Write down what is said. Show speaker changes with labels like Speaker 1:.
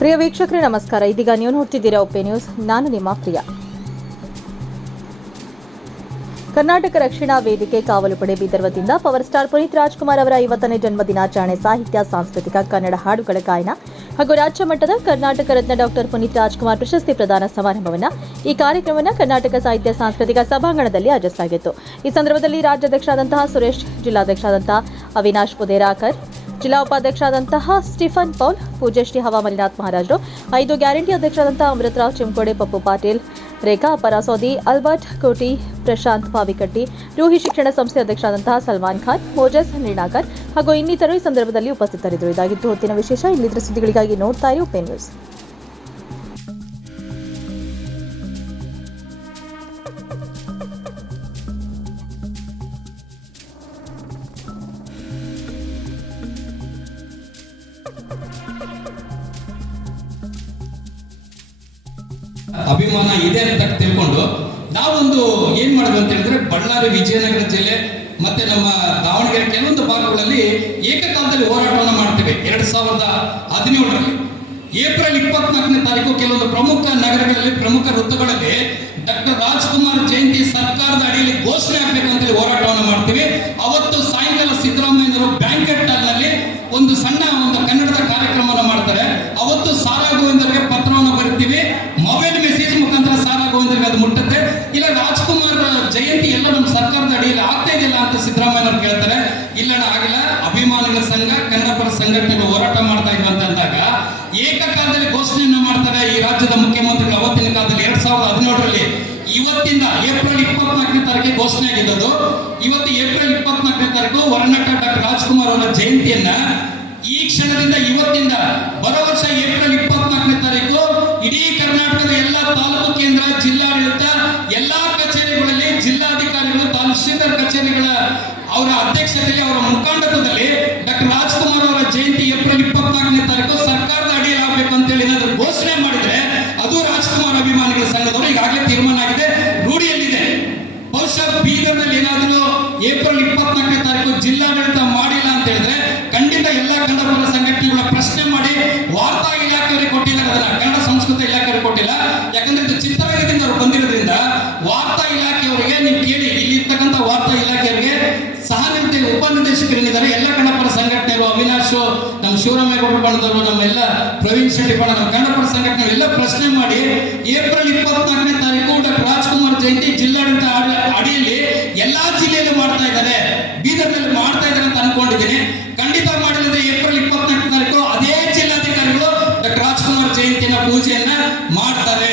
Speaker 1: ಪ್ರಿಯ ವೀಕ್ಷಕರೇ, ನಮಸ್ಕಾರ. ಇದೀಗ ನೀವು ನೋಡ್ತಿದ್ದೀರಾ ಒಪ್ಪೆ ನ್ಯೂಸ್. ನಾನು ನಿಮ್ಮ ಪ್ರಿಯ. ಕರ್ನಾಟಕ ರಕ್ಷಣಾ ವೇದಿಕೆ ಕಾವಲು ಪಡೆ ಬಿದರ್ವದಿಂದ ಪವರ್ ಸ್ಟಾರ್ ಪುನೀತ್ ರಾಜ್ಕುಮಾರ್ ಅವರ ಐವತ್ತನೇ ಜನ್ಮದಿನಾಚರಣೆ ಸಾಹಿತ್ಯ, ಸಾಂಸ್ಕೃತಿಕ, ಕನ್ನಡ ಹಾಡುಗಳ ಗಾಯನ ಹಾಗೂ ರಾಜ್ಯ ಮಟ್ಟದ ಕರ್ನಾಟಕ ರತ್ನ ಡಾಕ್ಟರ್ ಪುನೀತ್ ರಾಜ್ಕುಮಾರ್ ಪ್ರಶಸ್ತಿ ಪ್ರದಾನ ಸಮಾರಂಭವನ್ನು ಈ ಕಾರ್ಯಕ್ರಮವನ್ನು ಕರ್ನಾಟಕ ಸಾಹಿತ್ಯ, ಸಾಂಸ್ಕೃತಿಕ ಸಭಾಂಗಣದಲ್ಲಿ ಆಯೋಜಿಸಲಾಗಿತ್ತು. ಈ ಸಂದರ್ಭದಲ್ಲಿ ರಾಜ್ಯಾಧ್ಯಕ್ಷರಾದಂತಹ ಸುರೇಶ್, ಜಿಲ್ಲಾಧ್ಯಕ್ಷರಾದಂತಹ ಅವಿನಾಶ್ ಪುದೇರಾಕರ್ ಜಿಲ್ಲಾ ಉಪಾಧ್ಯಕ್ಷರಾದಂತಹ ಸ್ಟಿಫನ್ ಪೌಲ್ ಪೂಜೆಶ್ರೀ ಶ್ರೀ ಹವಾ ಮಲ್ಲಿನಾಥ್ ಮಹಾರಾಜರು, ಐದು ಗ್ಯಾರಂಟಿ ಅಧ್ಯಕ್ಷರಾದಂತಹ ಅಮೃತರಾವ್ ಚಿಮ್ಕೋಡೆ ಪಪ್ಪು ಪಾಟೀಲ್, ರೇಖಾ ಪರಾಸೋದಿ, ಅಲ್ಬರ್ಟ್ ಕೋಟಿ, ಪ್ರಶಾಂತ್ ಪಾವಿಕಟ್ಟಿ, ರೂಹಿ ಶಿಕ್ಷಣ ಸಂಸ್ಥೆ ಅಧ್ಯಕ್ಷರಾದಂತಹ ಸಲ್ಮಾನ್ ಖಾನ್, ಮೋಜಸ್ ನೀಣಾಕರ್ ಹಾಗೂ ಇನ್ನಿತರರು ಈ ಸಂದರ್ಭದಲ್ಲಿ ಉಪಸ್ಥಿತರಿದ್ದರು. ಇದಾಗಿದ್ದು ಹೊತ್ತಿನ ವಿಶೇಷ ಇಲ್ಲಿದರ ಸುದ್ದಿಗಳಿಗಾಗಿ ನೋಡ್ತಾ ಇರಿ ಉಪೇನ್ ನ್ಯೂಸ್
Speaker 2: ಅಭಿಮಾನ ಇದೆ ಅಂತ ತಿಳ್ಕೊಂಡು ನಾವೊಂದು ಏನ್ ಮಾಡ್ಬೇಕು ಅಂತ ಹೇಳಿದ್ರೆ ಬಳ್ಳಾರಿ ವಿಜಯನಗರ ಜಿಲ್ಲೆ ಮತ್ತೆ ನಮ್ಮ ದಾವಣಗೆರೆ ಕೆಲವೊಂದು ಭಾಗಗಳಲ್ಲಿ ಏಕಕಾಲದಲ್ಲಿ ಹೋರಾಟವನ್ನು ಮಾಡ್ತೇವೆ. ಎರಡ್ ಸಾವಿರದ ಹದಿನೇಳರಲ್ಲಿ. ಏಪ್ರಿಲ್ ಇಪ್ಪತ್ನಾಲ್ಕನೇ ತಾರೀಕು ಕೆಲವೊಂದು ಪ್ರಮುಖ ನಗರಗಳಲ್ಲಿ ಪ್ರಮುಖ ವೃತ್ತಗಳಲ್ಲಿ ಡಾಕ್ಟರ್ ರಾಜ್ಕುಮಾರ್ ಜಯಂತಿ ಸರ್ಕಾರದ ಅಡಿಯಲ್ಲಿ ಘೋಷಣೆ ಆಗ್ಬೇಕು ಅಂತೇಳಿ ಹೋರಾಟವನ್ನು ಮಾಡ್ತೀವಿ. ಅವತ್ತು ಸಾಯಂಕಾಲ ಸಿದ್ದರಾಮಯ್ಯನವರು ಬ್ಯಾಂಕೆಟ್ ಹಾಲ್ನಲ್ಲಿ ಒಂದು ಸಣ್ಣ ಒಂದು ಕನ್ನಡದ ಕಾರ್ಯಕ್ರಮವನ್ನು ಮಾಡ್ತಾರೆ. ಅವತ್ತು ಗೋವಿಂದರಿಗೆ ಇವತ್ತಿಂದ ಏಪ್ರಿಲ್ ಇಪ್ಪತ್ನಾಲ್ಕನೇ ತಾರೀಕಿಗೆ ಘೋಷಣೆ ಆಗಿದ್ದದು ಇವತ್ತು ಏಪ್ರಿಲ್ ಇಪ್ಪತ್ನಾಲ್ಕನೇ ತಾರೀಕು ವರ್ಣಕ ಡಾಕ್ಟರ್ ರಾಜ್ಕುಮಾರ್ ಅವರ ಜಯಂತಿಯನ್ನ ಈ ಕ್ಷಣದಿಂದ ಇವತ್ತಿಂದ ಬರೋ ವರ್ಷ ಏಪ್ರಿಲ್ ಇಪ್ಪತ್ನಾಲ್ಕನೇ ತಾರೀಕು ಇಡೀ ಕರ್ನಾಟಕದ ಎಲ್ಲ ತಾಲೂಕು ಕೇಂದ್ರ, ಜಿಲ್ಲಾಡಳಿತ, ಎಲ್ಲಾ ಕಚೇರಿಗಳಲ್ಲಿ ಜಿಲ್ಲಾಧಿಕಾರಿಗಳು ತಹಶೀಲ್ದಾರ್ ಕಚೇರಿಗಳ ಅವರ ಅಧ್ಯಕ್ಷತೆಯಲ್ಲಿ, ಅವರ ಮುಖಂಡತ್ವದಲ್ಲಿ ಡಾಕ್ಟರ್ ರಾಜ್ಕುಮಾರ್ ಅವರ ಜಯಂತಿ ಏಪ್ರಿಲ್ ಇಪ್ಪತ್ನಾಲ್ಕನೇ ತಾರೀಕು ಸರ್ಕಾರದ ಅಡಿಯಲ್ಲಿ ಆಗ್ಬೇಕು ಅಂತ ಏನಾದ್ರು ಏಪ್ರಿಲ್ ಇಪ್ಪತ್ನಾಲ್ಕನೇ ತಾರೀಕು ಜಿಲ್ಲಾಡಳಿತ ಮಾಡಿಲ್ಲ ಅಂತ ಹೇಳಿದ್ರೆ ಖಂಡಿತ ಎಲ್ಲ ಕನ್ನಡಪರ ಸಂಘಟನೆಗಳ ಪ್ರಶ್ನೆ ಮಾಡಿ ವಾರ್ತಾ ಇಲಾಖೆಯವರಿಗೆ ಕೊಟ್ಟಿಲ್ಲ ಕನ್ನಡ ಸಂಸ್ಕೃತಿ ಇಲಾಖೆಯವರಿಗೆ ಕೊಟ್ಟಿಲ್ಲ. ಯಾಕಂದ್ರೆ ಇದು ಚಿತ್ರರಂಗದಿಂದ ಅವರು ಬಂದಿರೋದ್ರಿಂದ ವಾರ್ತಾ ಇಲಾಖೆಯವರಿಗೆ ನೀವು ಕೇಳಿ, ಇಲ್ಲಿ ಇರ್ತಕ್ಕಂಥ ವಾರ್ತಾ ಇಲಾಖೆಯವರಿಗೆ ಸಹ ನಿರ್ದೇ ಉಪನಿರ್ದೇಶಕರೇನಿದ್ದಾರೆ ಎಲ್ಲ ಕನ್ನಡಪರ ಸಂಘಟನೆಗಳು ಅವಿನಾಶ್, ನಮ್ಮ ಶಿವರಾಮೇಗೌಡ ಬಣ್ಣದವರು ನಮ್ಮೆಲ್ಲ ಪ್ರವೀಣ್ ಶೆಟ್ಟಿ ಬಣ್ಣ ನಮ್ಮ ಕನ್ನಡಪರ ಸಂಘಟನೆ ಎಲ್ಲ ಪ್ರಶ್ನೆ ಮಾಡಿ ಏಪ್ರಿಲ್ ಇಪ್ಪತ್ನಾಲ್ಕನೇ ತಾರೀಕು ಡಾಕ್ಟರ್ ರಾಜ್ಕುಮಾರ್ ಜಯಂತಿ ಜಿಲ್ಲಾಡಳಿತ ಅಡಿ- ಅಡಿಯಲ್ಲಿ ಜಿಲ್ಲೆಯಲ್ಲೂ ಮಾಡ್ತಾ ಇದ್ದಾರೆ. ಬೀದರ್ನಲ್ಲಿ ಮಾಡ್ತಾ ಇದ್ದಾರೆ ಅಂತ ಅನ್ಕೊಂಡಿದ್ದೀನಿ. ಖಂಡಿತ ಮಾಡಿಲ್ಲದೆ ಏಪ್ರಿಲ್ ಇಪ್ಪತ್ನಾಲ್ಕು ತಾರೀಕು ಅದೇ ಜಿಲ್ಲಾಧಿಕಾರಿಗಳು ಡಾಕ್ಟರ್ ರಾಜ್ಕುಮಾರ್ ಜಯಂತಿನ ಪೂಜೆಯನ್ನ ಮಾಡ್ತಾರೆ.